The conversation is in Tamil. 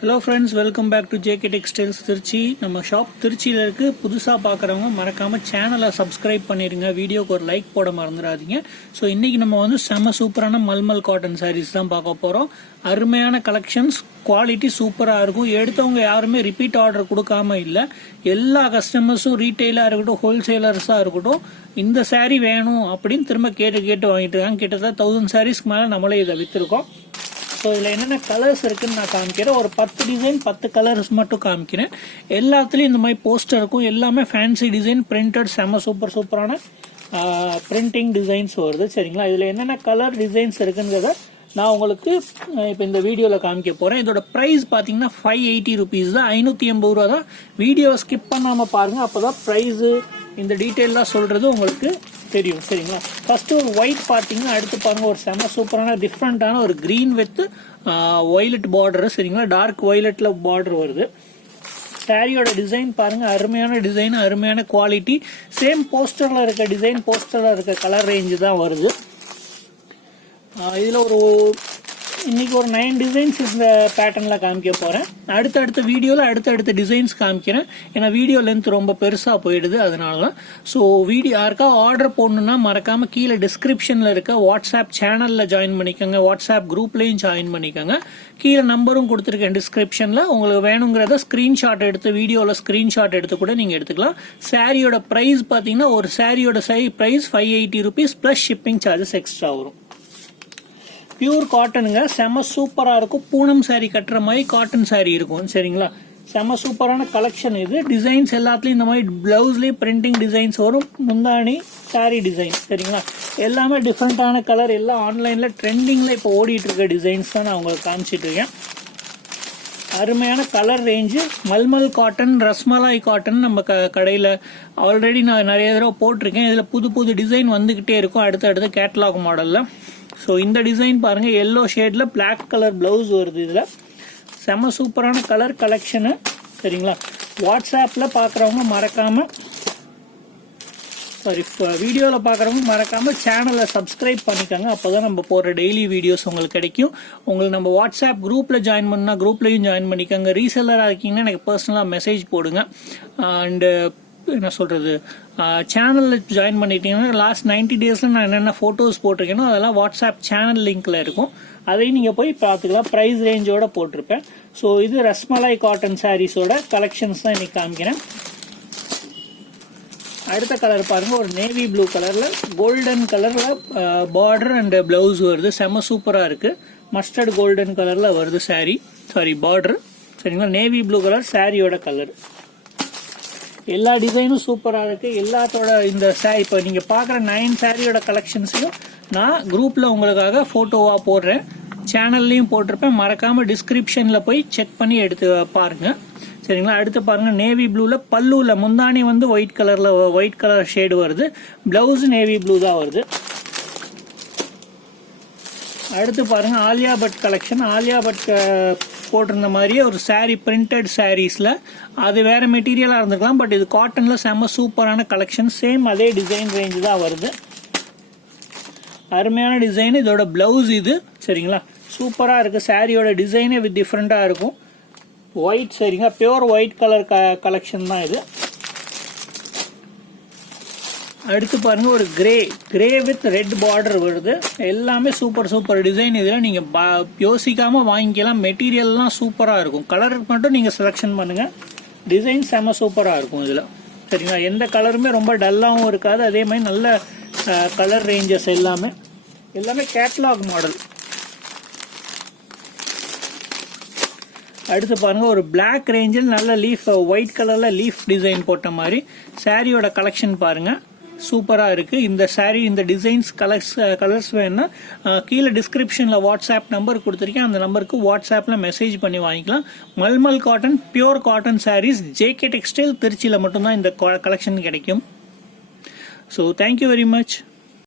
Hello friends, welcome back to JK textiles Trichy. நம்ம ஷாப் திருச்சியில் இருக்குது. புதுசாக பார்க்குறவங்க மறக்காமல் சேனலை சப்ஸ்கிரைப் பண்ணிடுங்க. வீடியோக்கு ஒரு லைக் போட மறந்துடாதீங்க. ஸோ இன்றைக்கி நம்ம வந்து செம்ம சூப்பரான மல்மல் காட்டன் சாரீஸ் தான் பார்க்க போகிறோம். அருமையான கலெக்ஷன்ஸ், குவாலிட்டி சூப்பராக இருக்கும். எடுத்தவங்க யாருமே ரிப்பீட் ஆர்டர் கொடுக்காம இல்லை. எல்லா கஸ்டமர்ஸும் ரீட்டெயிலாக இருக்கட்டும், ஹோல்சேலர்ஸாக இருக்கட்டும், இந்த சாரீ வேணும் அப்படின்னு திரும்ப கேட்டு வாங்கிட்டு இருக்காங்க. கிட்டத்தட்ட 1000 சாரீஸ்க்கு மேலே நம்மளே இதை விற்றுருக்கோம். ஸோ இதில் என்னென்ன கலர்ஸ் இருக்குன்னு நான் காமிக்கிறேன். ஒரு 10 டிசைன் 10 கலர்ஸ் மட்டும் காமிக்கிறேன். எல்லாத்துலேயும் இந்த மாதிரி போஸ்டர் இருக்கும். எல்லாமே ஃபேன்சி டிசைன், பிரிண்டட், செம்ம சூப்பரான பிரிண்டிங் டிசைன்ஸ் வருது. சரிங்களா? இதில் என்னென்ன கலர் டிசைன்ஸ் இருக்குங்கிறத நான் உங்களுக்கு இப்போ இந்த வீடியோவில் காமிக்க போகிறேன். இதோட ப்ரைஸ் பார்த்தீங்கன்னா 580 ருபீஸ் தான், 580 ரூபா தான். வீடியோவை ஸ்கிப் பண்ணாமல் பாருங்கள், அப்போ தான் ப்ரைஸு இந்த டீட்டெயிலாக சொல்கிறது உங்களுக்கு தெரியும். சரிங்களா? ஃபர்ஸ்ட் ஒரு ஒயிட் பார்த்தீங்கன்னா, அடுத்து பாருங்க ஒரு செம சூப்பரான டிஃப்ரெண்டான ஒரு கிரீன் வித் ஒய்லட் பார்டர். சரிங்களா? டார்க் ஒய்லட்ல பார்டர் வருது. சாரியோட டிசைன் பாருங்க, அருமையான டிசைன், அருமையான குவாலிட்டி. சேம் போஸ்டர்ல இருக்க டிசைன், போஸ்டர்ல இருக்க கலர் ரேஞ்சு தான் வருது. இதுல இன்னைக்கு ஒரு 9 டிசைன்ஸ் இந்த பேட்டர்னில் காமிக்க போகிறேன். அடுத்தடுத்த வீடியோவில் அடுத்தடுத்த டிசைன்ஸ் காமிக்கிறேன். ஏன்னா வீடியோ லென்த் ரொம்ப பெருசாக போயிடுது, அதனால தான். ஸோ யாருக்கா ஆர்டர் போடணுன்னா மறக்காமல் கீழே டிஸ்கிரிப்ஷனில் இருக்க வாட்ஸ்அப் சேனலில் ஜாயின் பண்ணிக்கோங்க. வாட்ஸ்அப் குரூப்லேயும் ஜாயின் பண்ணிக்கோங்க. கீழே நம்பரும் கொடுத்துருக்கேன் டிஸ்கிரிப்ஷனில். உங்களுக்கு வேணுங்கிறத ஸ்க்ரீன்ஷாட் எடுத்து, வீடியோவில் ஸ்க்ரீன்ஷாட் எடுத்து கூட நீங்கள் எடுத்துக்கலாம். சாரியோட ப்ரைஸ் பார்த்தீங்கன்னா, ஒரு சாரியோட price 580 rupees plus shipping charges extra வரும். பியூர் காட்டனுங்க, செம சூப்பராக இருக்கும். பூனம் சாரி கட்டுற மாதிரி காட்டன் சாரி இருக்கும். சரிங்களா? செம சூப்பரான கலெக்ஷன் இது. டிசைன்ஸ் எல்லாத்துலேயும் இந்த மாதிரி பிளவுஸ்லேயும் பிரிண்டிங் டிசைன்ஸ் வரும். முந்தானி சாரி டிசைன். சரிங்களா? எல்லாமே டிஃப்ரெண்ட்டான கலர். எல்லாம் ஆன்லைனில் ட்ரெண்டிங்கில் இப்போ ஓடிட்டு இருக்க டிசைன்ஸ் தான் நான் உங்களுக்கு காமிச்சிட்டு இருக்கேன். அருமையான colour range. Mulmul cotton, rasmalai cotton நம்ம கடையில் ஆல்ரெடி நான் நிறைய தடவை போட்டிருக்கேன். இதில் புது டிசைன் வந்துக்கிட்டே இருக்கும் அடுத்த கேட்லாக் மாடலில். ஸோ இந்த டிசைன் பாருங்கள், எல்லோ ஷேடில் பிளாக் கலர் ப்ளவுஸ் வருது. இதில் செம சூப்பரான கலர் கலெக்ஷனு. சரிங்களா? வாட்ஸ்அப்பில் பார்க்குறவங்க மறக்காமல், வீடியோவில் பார்க்குறவங்க மறக்காமல் சேனலை சப்ஸ்கிரைப் பண்ணிக்கோங்க. அப்போ தான் நம்ம போடுற டெய்லி வீடியோஸ் உங்களுக்கு கிடைக்கும். உங்களுக்கு நம்ம வாட்ஸ்அப் குரூப்பில் ஜாயின் பண்ணால் குரூப்லேயும் ஜாயின் பண்ணிக்கோங்க. ரீசெல்லராக இருக்கீங்கன்னா எனக்கு பர்சனலாக மெசேஜ் போடுங்க. அண்டு என்ன சொல்கிறது, சேனலில் ஜாயின் பண்ணிட்டீங்கன்னா லாஸ்ட் 90 டேஸில் நான் என்னென்ன ஃபோட்டோஸ் போட்டிருக்கேனோ அதெல்லாம் வாட்ஸ்அப் சேனல் லிங்க்கில் இருக்கும். அதையும் நீங்கள் போய் பார்த்துக்கலாம். ப்ரைஸ் ரேஞ்சோட போட்டிருப்பேன். ஸோ இது ரஸ்மலாய் காட்டன் சாரீஸோட கலெக்ஷன்ஸ் தான் இன்னைக்கு காமிக்கிறேன். அடுத்த கலர் பாருங்கள், ஒரு நேவி ப்ளூ கலரில் கோல்டன் கலரில் பார்டர் அண்ட் ப்ளவுஸ் வருது. செம சூப்பராக இருக்குது. மஸ்டர்ட் கோல்டன் கலரில் வருது பார்டர். சரிங்களா? நேவி ப்ளூ கலர் சாரியோட கலர். எல்லா டிசைனும் சூப்பராக இருக்குது. எல்லாத்தோட இந்த சாரி இப்போ நீங்கள் பார்க்குற 9 சாரியோட கலெக்ஷன்ஸையும் நான் குரூப்பில் உங்களுக்காக ஃபோட்டோவாக போடுறேன். சேனல்லையும் போட்டிருப்பேன். மறக்காமல் டிஸ்கிரிப்ஷனில் போய் செக் பண்ணி எடுத்து பாருங்கள். சரிங்களா? அடுத்து பாருங்கள், நேவி ப்ளூவில் பல்லுவில் முந்தானி வந்து ஒயிட் கலர் ஷேடு வருது. ப்ளவுஸ் நேவி ப்ளூ தான் வருது. அடுத்து பாருங்கள், ஆலியா பட் கலெக்ஷன். ஆலியா பட் போட்டிருந்த மாதிரியே ஒரு சாரீ, பிரிண்டட் சாரீஸில் அது வேறு மெட்டீரியலாக இருந்திருக்கலாம். பட் இது காட்டனில் செம்ம சூப்பரான கலெக்ஷன். சேம் அதே டிசைன் ரேஞ்சு தான் வருது. அருமையான டிசைன். இதோட ப்ளவுஸ் இது. சரிங்களா? சூப்பராக இருக்குது. சாரியோட டிசைனே வித் டிஃப்ரெண்ட்டாக இருக்கும். ஒயிட். சரிங்க, பியூர் ஒயிட் கலர் கலெக்ஷன் தான் இது. அடுத்து பாருங்க, ஒரு கிரே வித் ரெட் பார்டர் வருது. எல்லாமே சூப்பர் டிசைன். இதில் நீங்கள் யோசிக்காமல் வாங்கிக்கலாம். மெட்டீரியல்லாம் சூப்பராக இருக்கும். கலருக்கு மட்டும் நீங்கள் செலெக்ஷன் பண்ணுங்கள். டிசைன் செம்ம சூப்பராக இருக்கும் இதில். சரிங்களா? எந்த கலருமே ரொம்ப டல்லாகவும் இருக்காது. அதே மாதிரி நல்ல கலர் ரேஞ்சஸ் எல்லாமே கேட்லாக் மாடல். அடுத்து பாருங்கள், ஒரு பிளாக் ரேஞ்சில் நல்ல லீஃப், ஒயிட் கலரில் லீஃப் டிசைன் போட்ட மாதிரி சாரியோட கலெக்ஷன் பாருங்கள். சூப்பராக இருக்குது இந்த சாரீ. இந்த டிசைன்ஸ் கலர்ஸ் வேணுன்னா கீழே டிஸ்கிரிப்ஷனில் வாட்ஸ்அப் நம்பர் கொடுத்துருக்கேன். அந்த நம்பருக்கு வாட்ஸ்அப்பில் மெசேஜ் பண்ணி வாங்கிக்கலாம். Mulmul cotton, pure cotton saris JK textile திருச்சியில் மட்டும்தான் இந்த கலெக்ஷன் கிடைக்கும். So thank you very much.